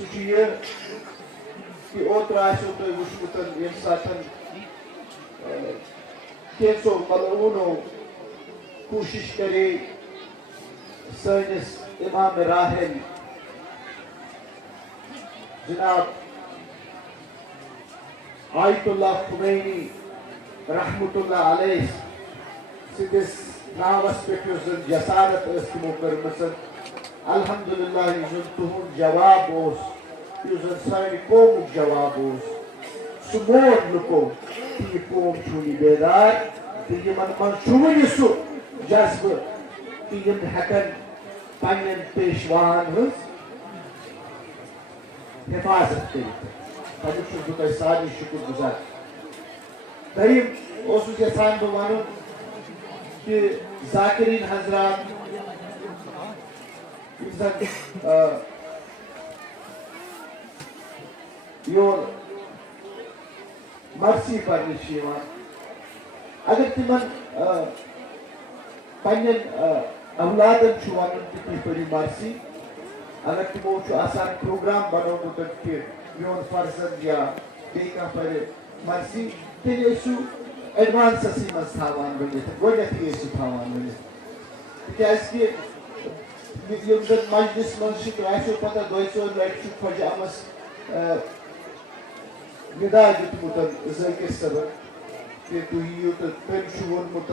سہ کہ اوتر آسو تھی وچمت یم سات کینسو ملعونو کوشش کرے سنس امام راحل جناب آیت اللہ خمینی رحمت اللہ علیہ سدس ناوس پہ جسارت تمو کرمس الحمدللہ تہد جواب اس سانہ قوم جواب سہ مون لکو کہ یہ قوم چھ بیدار تو من سہ جذبہ کہ یم ہیکن پنن پیشوان ہز حفاظت کرت تمیک چھس بہ سارے شکر گزار دیم یژھان بہ ون کہ ذاکرین حضرات زن یور مرسی پرنہ اگر تمن پنن اولادن ون کہ تھی پرو مرسی اگر تمو آسان پروگرام بنومت کہ میون فرزند یا بیٚیہِ کانٛہہ پرِ مرسی تیٚلہِ ٲسِو ایڈوانسسٕے منٛز تھاوان ؤنِتھ گۄڈنٮ۪تھٕے ٲسِو تھاوان ؤنِتھ تِکیٛازِ کہِ یِم زن مجلس منٛز چھِ تۄہہِ آسیو پتہ دۄیہِ ژورِ لٹہِ چھُ خۄجہِ احمس ندا دیُتمُت ذٲکِر صٲبن کہ تُہۍ یِیِو تہٕ تٔمۍ چھُ ووٚنمُت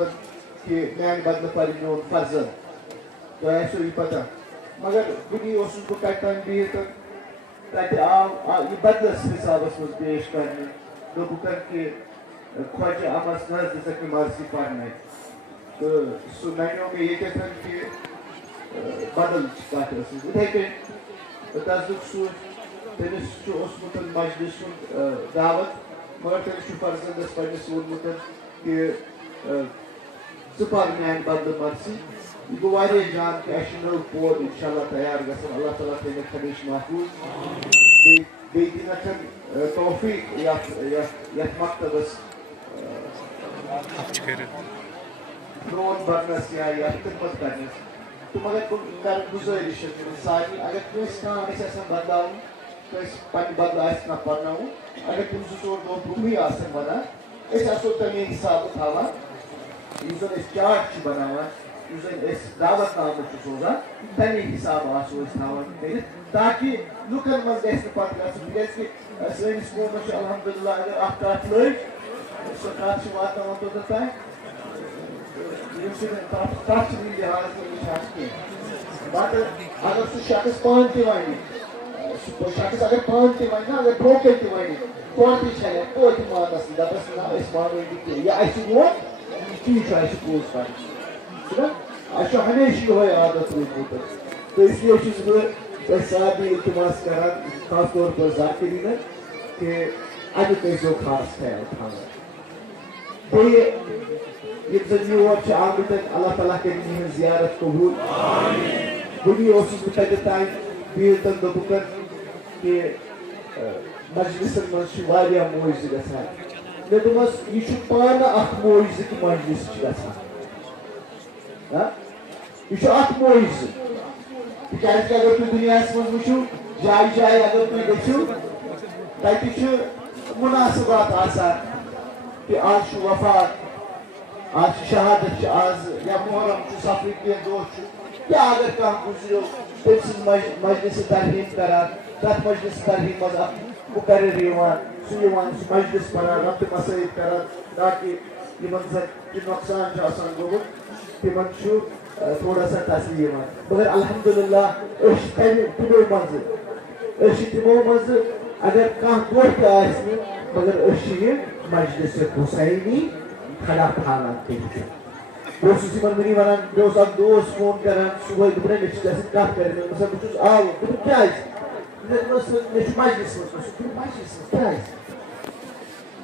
کہ میانہِ بدلہٕ پرِ میون فرزند تۄہہِ آسیو یہِ پتہ مگر کُنی اوسُس بہٕ کتہِ تام بِہِتھ تتہِ آو یہِ بدلس حسابس منٛز پیش کرنہٕ دوٚپُکھ کہ خۄجہِ احمس نہ حظ دِژکھ مےٚ مرسی پرنٲوِتھ تہٕ سُہ ننیو مےٚ ییٚتٮ۪تھ کہ بدل کتھ ٲسٕس یِتھے کٔنۍ تصدُق سوٗز تٔمِس چھُ اوسمُت مجلس ہُنٛد دعوت مگر تٔمِس چھُ فرزندس پننِس ووٚنمُت کہ ژٕ پر میانہِ بدلہٕ مرسی یہ گو واریاہ جان کہ اَسہِ چھُ نٔو پود انشاءاللہ تیار گژھان اللہ تعالیٰ تھٲینکھ ہمیشہِ محفوٗظ بیٚیہِ دِنکھ توفیٖق یتھ مکتبس لون برنس یا خدمت کرنس تو مگر کر گزٲرِش سارنٕے اگر کٲنٛسہِ کانٛہہ آسہِ آسان بدلاوُن کٲنٛسہِ پننہِ بدلہٕ آسہِ کانٛہہ پرناوُن اگر تِم 2-4 دۄہ برونٛہٕے آسن ونان أسۍ آسو تمے حسابہٕ تھاوان یُس زن أسۍ چارٹ چھِ بناوان یُس زن أسۍ دعوت نامہٕ چھِ سوزان تمے حسابہٕ آسو أسۍ تھاوان کٔرِتھ تاکہِ لُکن منٛز گژھِ نہٕ پتہٕ گژھُن تِکیٛازِ کہِ سٲنِس قومس چھُ الحمدللہ اگر اکھ کتھ لٔج سۄ کتھ چھِ واتناوان توٚتتھ تام ییٚمہِ سۭتۍ تتھ چھِنہٕ یہِ لحاظ وٕچھان کینٛہہ پتہٕ اگر سُہ شخص پانہٕ تہِ ونہِ سُہ شخص اگر پانہٕ تہِ ونہِ نا اگر برونٛہہ کَنہِ تہِ ونہِ تورٕ تہِ چھَنہٕ توتہِ مانس نہٕ دپس نہ أسۍ مانوٕے نہٕ کینٛہہ یہِ اَسہِ ووٚن تی چھُ اَسہِ پوٚز کرُن چھُنہ اَسہِ چھُ ہمیشہِ یِہوے عادت روٗدمُت تہٕ اِسلیے چھُس بہٕ تۄہہِ سارنٕے التماس کران خاص طور پر ذاکریٖنن کہ امیُک ٲسۍزیو خاص خیال تھاوان بیٚیہِ یِم زن یور چھِ آمٕتۍ اللہ تعالیٰ کٔرِنۍ یِہٕنٛز زیارت قبوٗل وٕنی اوسُس بہٕ تتہِ تام بِہِتھ دوٚپُکھ کہ مجلسن منٛز چھِ واریاہ معجزٕ گژھان مےٚ دوٚپمس یہِ چھُ پانہٕ اکھ معجزٕ کہِ مجلس چھِ گژھان یہ اخ معجزہ تِکیٛازِ اگر تُہۍ دُنیاہس منٛز وٕچھِو جایہِ جایہِ اگر تُہۍ گٔژھِو تتہِ چھِ مُناسبات آسان کہ آز چھُ وفات آز چھِ شہادت چھِ آز یا محرم چھُ سفرٕکۍ کینٛہہ دۄہ چھُ یا اگر کانٛہہ گُزریو تٔمۍ سٕنٛز مجلسہِ ترہیٖم کران تتھ مجلسہِ ترہیٖم منٛز اکھ مُقرر یِوان سُہ یِوان سُہ مجلس پران ربطہٕ مسٲیِل کران تاکہ یِمن زن تہِ نۄقصان چھُ آسان گوٚمُت تِمن چھُ تھوڑا سا تسلی یِوان مگر الحمدللہ أسۍ چھِ تِمو منٛزٕ أسۍ چھِ تِمو منٛزٕ اگر کانٛہہ دۄہ تہِ آسہِ نہٕ مگر أسۍ چھِ یہِ مجلس حسینی کھڑا تھاوان کٔرِتھ بہٕ اوسُس یِمن وٕنی ونان مےٚ اوس اکھ دوس فون کران صبحٲے دوٚپُن ہے مےٚ چھِ ژےٚ سۭتۍ کتھ کرٕنۍ مےٚ دوٚپمس بہٕ چھُس آوُر دوٚپُن کیٛازِ دوٚپمس مےٚ چھُ مجلس منٛز گژھُن دوٚپُن مجلس منٛز کیٛازِ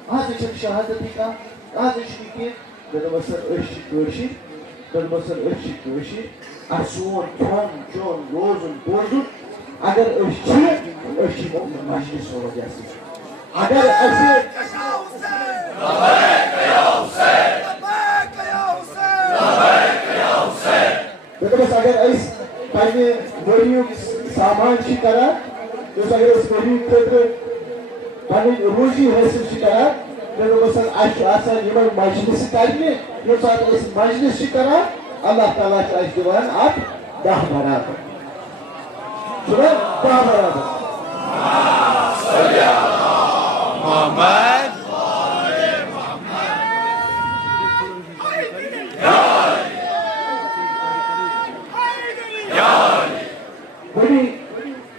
آزے چھنہٕ شہادتٕے کانٛہہ آزے چھُنہٕ کینٛہہ مےٚ دوٚپمس سر أسۍ چھِ کٲشِرۍ دوٚپمس سر أسۍ چھِ کٲشِرۍ سون کھیوٚن چیوٚن روزُن بوزُن اگر أسۍ چھِ مجلس وجہ سۭتۍ اگر دوٚپمس اگر أسۍ پننہِ ؤریُک سامان چھِ کران اس اگر اس مریض خاطر پنن روزی حاصل کران مےٚ باسان اَسہِ چھُ آسان یِمن مجلس کرنہِ ییٚمہِ ساتہٕ أسۍ مجلس چھِ کران اللہ تعالیٰ چھُ اَسہِ دِوان اَتھ 10 برابر چھُنہ 10 برابر محمد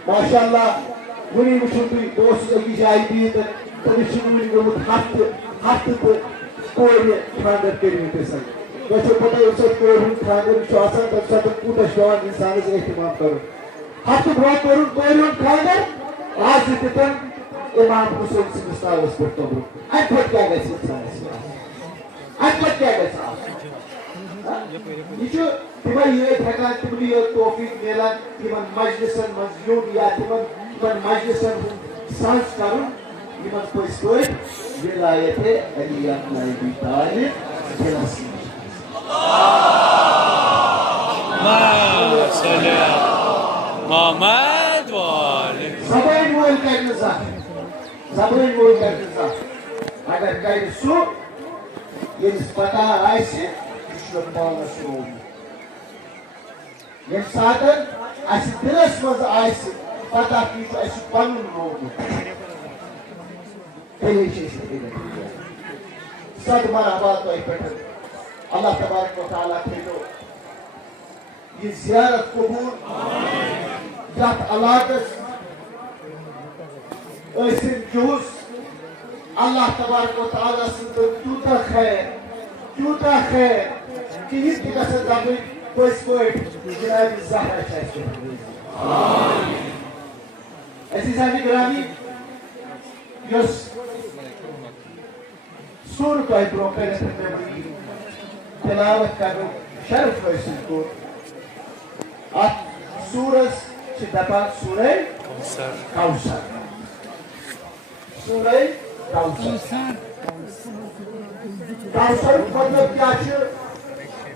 ماشاء اللہ ونی وچھو تھی دوست أکِس جایہِ بِہِتھ تٔمِس چھُنہٕ وُنہِ گوٚمُت ہفتہٕ تہٕ کورِ خانٛدر کٔرمٕتِس تۄہہِ چھو پتہ ییٚمہِ ساتہٕ کورِ ہُنٛد خانٛدر چھُ آسان تَمہِ ساتہٕ کوٗتاہ چھُ پیٚوان اِنسانَس احتِمام کَرُن ہفتہٕ برونٛہہ کوٚرُن کورِ ہُنٛد خانٛدر آز دِتن امام حُسین سٕنٛدِس ناوَس پٮ۪ٹھ توٚبرُک اَمہِ کھۄتہٕ کیٛاہ گژھِ اِنسانَس اَمہِ کھۄتہٕ کیٛاہ گژھِ آسُن یہ چھُ تِمے یٲتۍ ہٮ۪کان تِمنٕے یوت توفیٖق میلان یِمن مجلسن منٛز یُن یا تِمن مجلسن ہُنٛد سنٛز کَرُن یِمن پٔزۍ پٲٹھۍ ولایت علی ابن ابی طالب دِلس محمد وآل زبٲنۍ وول کرِ نہٕ زانٛہہ زبٲنۍ وول کرِ نہٕ زانٛہہ اگر کرِ سُہ ییٚمِس پتہ آسہِ یہِ چھُ مےٚ پانس روٗدمُت ییٚمہِ ساتہٕ اَسہِ دِلس منٛز آسہِ پتہ کہِ یہِ چھُ اَسہِ پنُن روٗدمُت تیٚلے چھِ أسۍ یِتھَے کٔنۍ صد مرحبا تۄہہِ پٮ۪ٹھ اللہ تبارک و تعالیٰ تھٲیِو یہِ زیارت قبوٗل یتھ علاقس ٲسِن جوٗس اللہ تبارک و تعالیٰ سٕنٛدۍ تیوٗتاہ خیر کہِ یہِ تہِ گژھن دپٕنۍ پٔزۍ پٲٹھۍ جنابِ زہرا چھِ اَسہِ عزیٖزانہِ گرامی یۄس سورٕ تۄہہِ برونٛہہ کٔرِتھ مےٚ وٕنی تِلاوت کرنُک شرف حٲصِل کوٚر اتھ سورس چھِ دپان سورے کوثر سورے کوثر کوثرُک مطلب کیٛاہ چھُ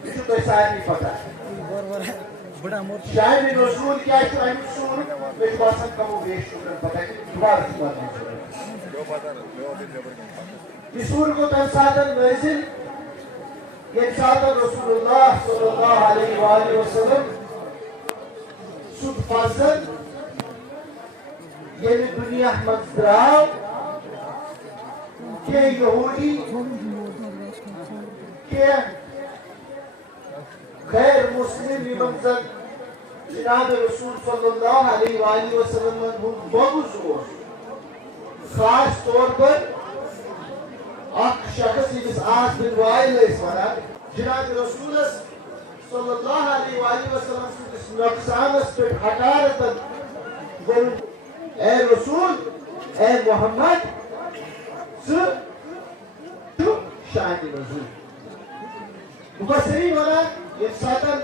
یہِ چھُ تۄہہِ سارنٕے پتہ شاید رسول کیٛاہ چھُ امیُک سورُک مےٚ چھُ باسان کمو بیش شُرٮ۪ن پتہ کہِ دُبارٕ چھُ واتان یہ سور کو تمہِ ساتہٕ نٲزِل ییٚمہِ ساتہٕ رسول اللہ صلی اللہ علیہ وآلہ وسلم سُہ فضل ییٚلہِ دُنیا منٛز درٛاو کینٛہہ یہوٗدی کینٛہہ غیر مسلم یِمن زن جناب رسول صلی اللہ علیہ وآلہ وسلم ہُنٛد بغض اوس خاص طور پر اکھ شخص ییٚمِس آز بن وائل ٲسۍ ونان جناب رسولس صلی اللہ علیہ وآلہ وسلم سٕنٛدِس نۄقصانس پٮ۪ٹھ حقارتن ووٚن اے رسول اے محمد ژٕ چھُ شانہِ نزول مُفسریٖن ونان ییٚمہِ ساتہٕ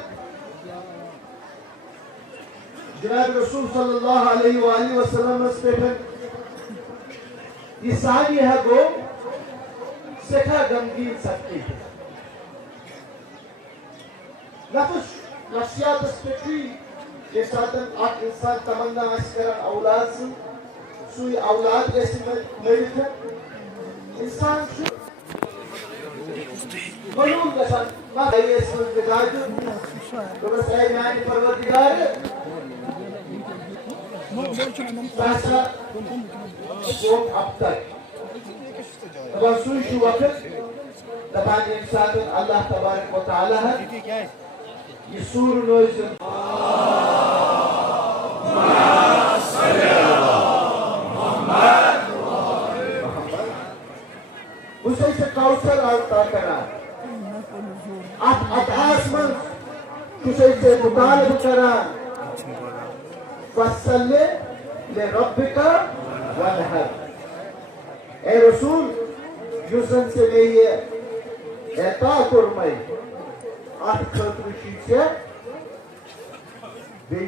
جناب رسول صلی اللہ علیہ وآلہ وسلمس پٮ۪ٹھ یہِ سانیہ گوٚو سٮ۪ٹھاہ غمگیٖن سپدِتھ لفظ نفسیاتس پٮ۪ٹھ چھُ ییٚمہِ ساتہٕ اکھ اِنسان تمنا آسہِ کران اولاد سُنٛد سُے اولاد گژھِ مٔرِتھ اِنسان چھُ ملوٗل گژھان ٲسۍ منٛز بِداے دوٚپُس اے میانہِ پروردِگارٕ سُہ ہسا گوٚو اب تک دپان سُے چھُ وقت دپان ییٚمہِ ساتہٕ اللہ تبارک و تعالیٰ ہن یہ سور نٲزِل بہٕ چھُسے ژےٚ کوثر عطا کران اتھ عطاہس منٛز چھُسے ژےٚ مُطالبہٕ کران فصلِ لربِکَ وانحر اے رسول یُس زن ژےٚ مےٚ یہِ عطا کوٚرمَے اتھ خٲطرٕ چھُے ژےٚ